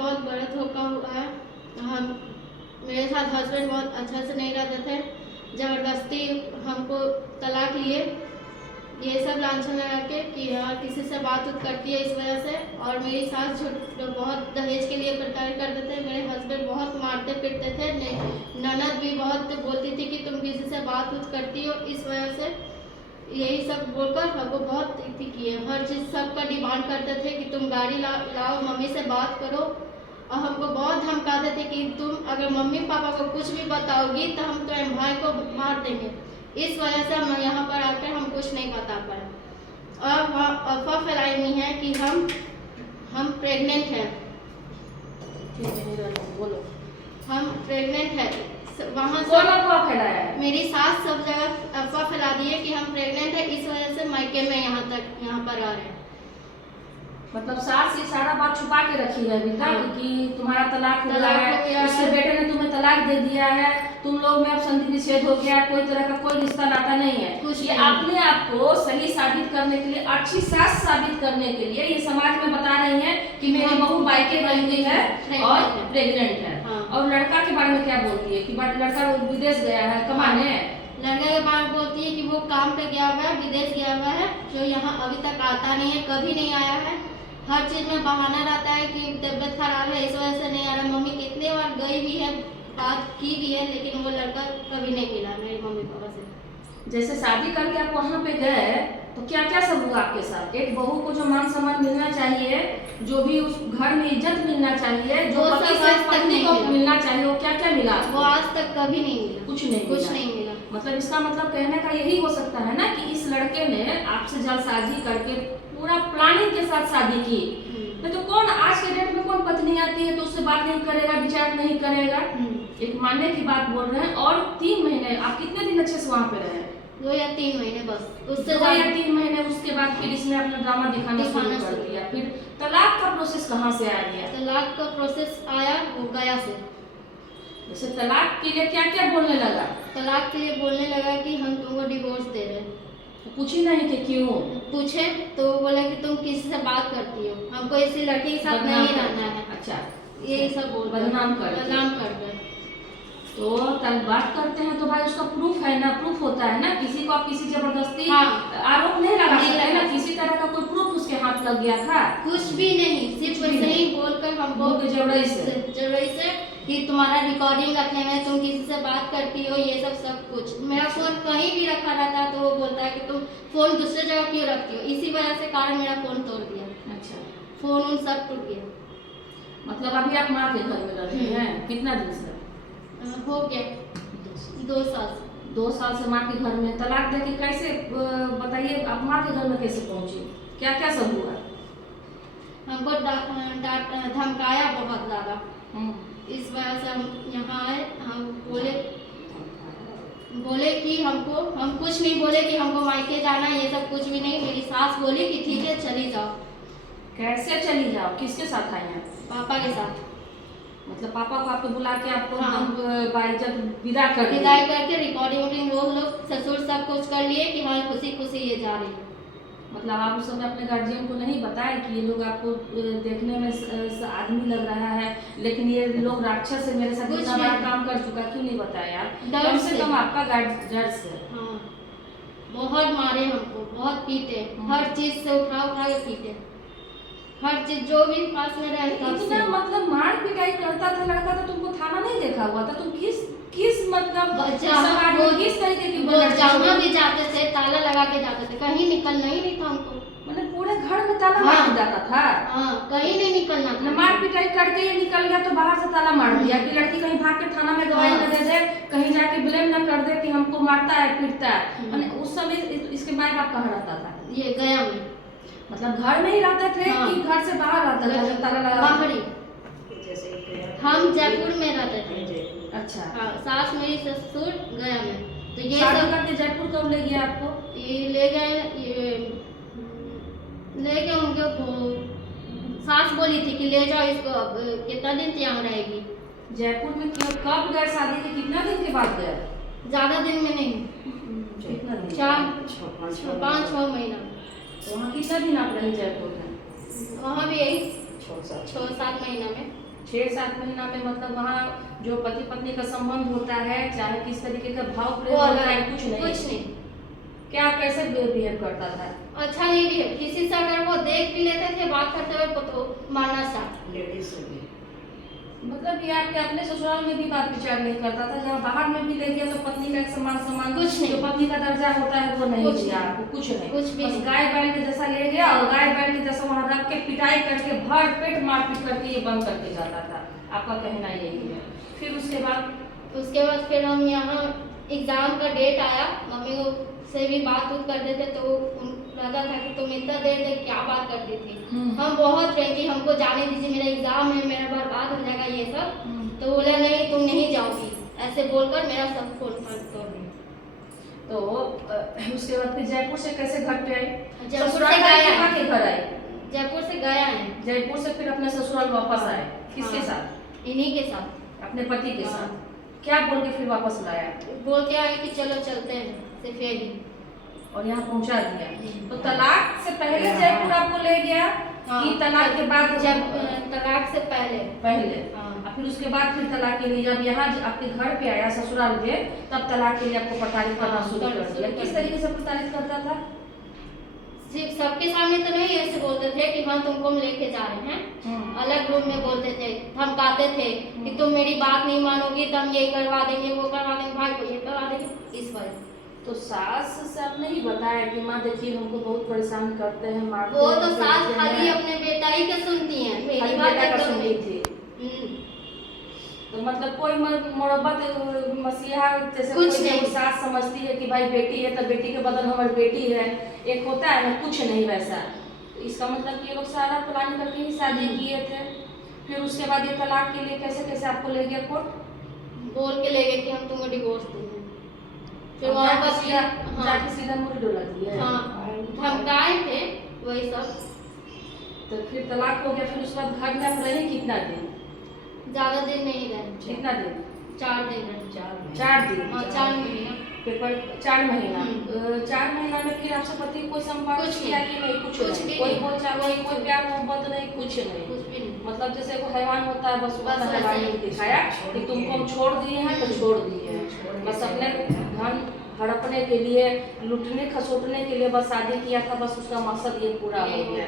बहुत बड़ा धोखा हुआ है। हम मेरे साथ हस्बैंड बहुत अच्छा से नहीं रहते थे, ज़बरदस्ती हमको तलाक लिए, ये सब लांछन लगा के कि हाँ किसी से बात करती है इस वजह से। और मेरी सास बहुत दहेज के लिए प्रताड़ित करते थे। मेरे हस्बैंड बहुत मारते पीटते थे। ननद भी बहुत बोलती थी कि तुम किसी से बात करती हो, इस वजह से यही सब बोलकर हमको बहुत किए। हर चीज़ सबका डिमांड करते थे कि तुम गाड़ी लाओ, मम्मी से बात करो, और हमको बहुत धमकाते थे कि तुम अगर मम्मी पापा को कुछ भी बताओगी तो हम तुम्हारे भाई को मार देंगे। इस वजह से हम यहाँ पर आकर हम कुछ नहीं बता पाए। और वहाँ अफवाह फैलाई हुई है कि हम प्रेग्नेंट हैं। बोलो, हम प्रेग्नेंट हैं। वहाँ कौन अफवाह फैलाया है? मेरी सास सब जगह अफवाह फैला दी है कि हम प्रेग्नेंट हैं, इस वजह से मायके में यहाँ पर आ रहे हैं। मतलब सास ये सारा बात छुपा के रखी है अभी तक। हाँ। कि तुम्हारा तलाक हो तलाक गया हो गया है, उसके है। बेटे ने तुम्हें तलाक दे दिया है, तुम लोग में अब संधि विच्छेद हो गया, कोई तरह का कोई रिश्ता नाता नहीं है। कुछ ये नहीं। अपने आप को सही साबित करने के लिए, अच्छी सास साबित करने के लिए ये समाज में बता रही है कि मेरी बहू मायके गई हुई है और प्रेग्नेंट है। हाँ। और लड़का के बारे में क्या बोलती है कि लड़का विदेश गया है कमाने? लड़के के बारे में बोलती है कि वो काम पे गया हुआ है, विदेश गया हुआ है, जो यहाँ अभी तक आता नहीं है, कभी नहीं आया है। हर चीज़ में बहाना रहता है कि तबीयत खराब है, इस वजह से नहीं आ रहा। मम्मी कितने बार गई भी है, बात की भी है, लेकिन वो लड़का कभी नहीं मिला मेरी मम्मी पापा से। जैसे शादी करके आप वहाँ पे गए तो क्या क्या सब हुआ आपके साथ? एक बहू को जो मान सम्मान मिलना चाहिए, जो भी उस घर में इज्जत मिलना चाहिए, जो वो पति सब से आज तक पत्नी नहीं को मिला। मिलना चाहिए, वो क्या क्या मिला आपको? वो आज तक कभी नहीं मिला। कुछ नहीं मिला। मतलब इसका मतलब कहने का यही हो सकता है ना कि इस लड़के ने आपसे जल्दसाजी करके पूरा प्लानिंग के साथ शादी की। नहीं तो कौन आज के डेट में कौन पत्नी आती है तो उससे बात नहीं करेगा, विचार नहीं करेगा? एक मानने की बात बोल रहे हैं। और 3 महीने आप कितने दिन अच्छे से वहाँ पे रहे? 2 या 3 महीने बस, उससे 2 या 3 महीने। उसके बाद फिर इसने अपना ड्रामा दिखाना शुरू कर दिया। फिर तलाक का प्रोसेस कहाँ से आ गया? तलाक का प्रोसेस आया वो गया से। जैसे तलाक के लिए क्या क्या बोलने लगा? तलाक के लिए बोलने लगा कि हम तुमको डिवोर्स दे रहे हैं। तो पूछी नहीं कि क्यों? पूछे तो वो बोला कि तुम किसी से बात करती हो, हमको इसी लड़के के साथ नहीं रहना है। अच्छा, यही सब बोल बदनाम कर रहे। तो तब बात करते हैं तो भाई उसका प्रूफ है ना, प्रूफ होता है ना। किसी को आप किसी जबरदस्ती आरोप नहीं लगा सकते ना। किसी तरह का कोई प्रूफ उसके हाथ लग गया था? कुछ भी नहीं, सिर्फ वैसे ही बोलकर हमको जबरदस्ती से कि तुम्हारा रिकॉर्डिंग रखे में, तुम किसी से बात करती हो, ये सब कुछ। मेरा फोन कहीं भी रखा रहता है तो वो बोलता है कि तुम फोन दूसरे जगह क्यों रखती हो, इसी वजह से कारण मेरा फोन तोड़ दिया। अच्छा, फोन उन सब टूट गया। मतलब अभी आप माँ के घर में रह रही हैं? कितना दिन से? हो गया 2 साल। 2 साल से माँ के घर में। तलाक देके कैसे, बताइए आप माँ के घर में कैसे पहुंची? क्या क्या सब हुआ? हमको धमकाया बहुत ज़्यादा, इस वजह से हम यहाँ आए। हम बोले कि हम कुछ नहीं बोले कि हमको मायके जाना है, ये सब कुछ भी नहीं। मेरी सास बोली कि ठीक है चली जाओ। कैसे चली जाओ? किसके साथ आई हैं? पापा के साथ। मतलब पापा को आपको बुला के आपको बाइज्जत विदा करके रिकॉर्डिंग वो लोग ससुर सब कुछ कर लिए कि हाँ खुशी खुशी ये जा रही है। मतलब आप उस समय अपने गार्जियन को नहीं बताया कि ये लोग आपको देखने में आदमी लग रहा है, लेकिन ये लोग राक्षस है, मेरे साथ इतना बड़ा काम कर चुका, क्यों नहीं बताया आप? कम से कम आपका गार्जियन से। हाँ, बहुत मारे हमको, बहुत पीटे, हर चीज से उठा के पीटे, हर चीज जो भी पास में रहता इतना मतलब मार पिटाई करता था लड़का, तो तुमको थाना नहीं देखा हुआ था? तुम किस मतलब किस तरीके की जहाँ भी जाते थे ताला लगा के जाते थे, कहीं निकलना ही नहीं था हमको। मतलब पूरे घर में ताला मार जाता था? हाँ, कहीं नहीं निकलना था। मार पिटाई करके ये निकल गया तो बाहर से ताला मार दिया कि लड़की कहीं भाग के थाना में गवाही न दे दे, कहीं जाके ब्लेम न कर दे कि हमको मारता है पीटता है। उस समय इसके माँ बाप कहाँ रहता था? ये गया में। मतलब घर में ही रहते थे कि घर से बाहर रहता था जब ताला लगा? बाहरी। हम जयपुर में रहते थे। अच्छा। हाँ, सास मेरी ससुर गया में। तो ये सब करके जयपुर कब ले गया आपको? ये ले गए उनके सास बोली थी कि ले जाओ इसको, अब कितना दिन यहाँ रहेगी। जयपुर में कब गए? शादी के कितना दिन के बाद गए? ज्यादा दिन में नहीं, कितना दिन? 5-6 महीना। तो वहाँ कितना दिन आप रही जयपुर में? वहाँ भी यही 6-7 महीना में। 6-7 महीना में मतलब वहाँ जो पति पत्नी का संबंध होता है, चाहे किस तरीके का भाव वो प्रेम होता है, अलग, कुछ नहीं। कुछ नहीं। क्या कैसे बिहेव करता था? अच्छा नहीं भी है, किसी से अगर वो देख भी लेते थे बात करते हुए तो मारना स्टार्ट। लेडीज से भी मतलब ये आपके अपने ससुराल में भी बात विचार नहीं करता था, जब बाहर में भी ले गया तो पत्नी का एक सम्मान कुछ नहीं। जो पत्नी का दर्जा होता है वो नहीं कुछ दिया नहीं। आपको, कुछ नहीं, कुछ भी बस नहीं। गाय बैल के जैसा ले गया और गाय बैल के जैसा वहाँ रख के पिटाई करके भर पेट मारपीट करके ये बंद करके जाता था। आपका कहना यही है। फिर उसके बाद फिर हम यहाँ एग्जाम का डेट आया, मम्मी को से भी बात उत करते थे तो लगा था कि तुम इतना देर तक क्या बात करती थी। हम बहुत रहे कि हमको जाने दीजिए, मेरा एग्जाम है, मेरा बर्बाद हो जाएगा ये सब। तो बोला नहीं तुम नहीं जाओगी, ऐसे बोलकर मेरा सब फोन तोड़ दिया। तो उसके बाद फिर जयपुर से कैसे घर पे आई? जयपुर ससुराल से गया कहाँ के घर आई? जयपुर से गया है, जयपुर से फिर अपने ससुराल वापस आए, किसके हाँ। साथ? इन्हीं के साथ। अपने पति के हाँ। साथ। क्या बोल के फिर वापस लाया बोल के आए कि चलो चलते हैं, सिर्फ यही। और यहाँ पहुँचा दिया? तो तलाक से पहले जयपुर आपको ले गया कि तलाक के बाद? जब तलाक से पहले। हाँ। और फिर उसके बाद फिर तलाक के लिए जब यहाँ आपके घर पे आया ससुराल में, तब तलाक के लिए आपको प्रताड़ित करना हाँ, शुरू कर दिया। किस तरीके से प्रताड़ित करता था? सिर्फ सबके सामने तो नहीं ऐसे बोलते थे कि हाँ तुमको हम लेके जा रहे हैं, अलग रूम में बोलते थे, धमकाते थे कि तुम मेरी बात नहीं मानोगी तो हम ये करवा देंगे, वो करवा देंगे, भाई को ये करवा देंगे, इस वजह। तो सास से आपने ही बताया कि माँ देखिए हमको बहुत परेशान करते हैं, मारते वो हैं, तो सास पीटते खाली हैं। अपने बेटा ही का सुनती हैं, मेरी खाली बात बेटा का एकदम सुनती नहीं। थी। तो मतलब कोई मोहब्बत मसीहा जैसे कुछ कोई नहीं। सास समझती है कि भाई बेटी है तो बेटी के बदल हमारी बेटी है, एक होता है ना, कुछ नहीं वैसा। तो इसका मतलब कि ये लोग सारा प्लान करके ही शादी किए थे। फिर उसके बाद ये तलाक के लिए कैसे कैसे आपको ले गया कोर्ट? बोल के ले गए कि हम तुमको डिवोर्स देंगे। फिर और वहाँ जाके पर सीधा- जाके सीधा मुड़ी डोला दिया। हाँ धमकाए थे वही सब। तो फिर तलाक हो गया, फिर उसके बाद घर में आप रहे कितना दिन? ज्यादा दिन नहीं रहे, कितना दिन? 4 दिन रहे। 4 दिन। हाँ 4 महीना। पेपर 4 महीना। 4 महीना में फिर आपसे पति कोई संपर्क कुछ किया नहीं। कि नहीं? कुछ कुछ नहीं, भी कोई नहीं। बोलचाल नहीं, कोई प्यार मोहब्बत नहीं, कुछ नहीं। कुछ भी नहीं। मतलब जैसे कोई हैवान होता है बस बस वैसा वैसे हैवान ही। नहीं दिखाया कि तुमको हम छोड़ दिए हैं तो छोड़ दिए हैं। बस अपने धन हड़पने के लिए, लूटने खसोटने के लिए बस शादी किया था, बस उसका मकसद ये पूरा हो गया।